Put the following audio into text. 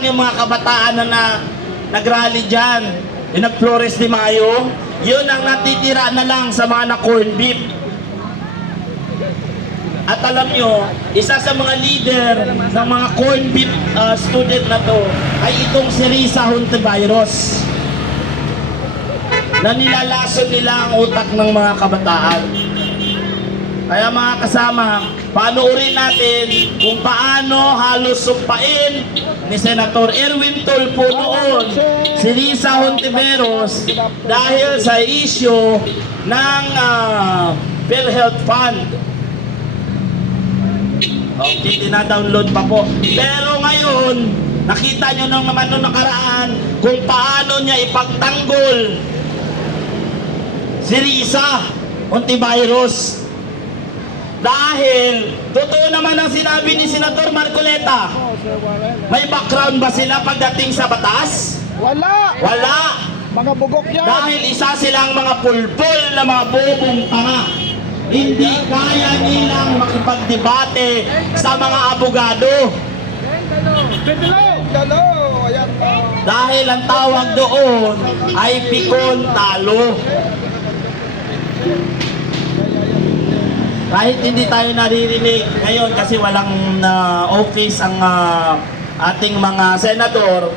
lang yung mga kabataan na nag-rally dyan, yung nag-Flores de Mayo, yun ang natitira na lang sa mga na-corn beef. At alam nyo, isa sa mga leader ng mga corn beef student na to ay itong si Risa Hontiveros, na nilalason nila ang utak ng mga kabataan. Kaya mga kasama, panoorin natin kung paano halos sumpain ni Senator Erwin Tulfo noon si Risa Hontiveros dahil sa issue ng PhilHealth Fund. Okay, dina-download pa po. Pero ngayon, nakita nyo naman nung nakaraan kung paano niya ipagtanggol si Risa Hontiveros. Dahil, totoo naman ang sinabi ni Senator Marcoleta. May background ba sila pagdating sa batas? Wala! Wala! Mga bugok yan! Dahil isa silang mga pulpul na mga bobong tanga. Hindi kaya nilang makipagdebate sa mga abogado. Dalo! Ayan po. Dahil ang tawag doon ay pikon talo. Kahit hindi tayo naririnig ngayon kasi walang office ang ating mga senador,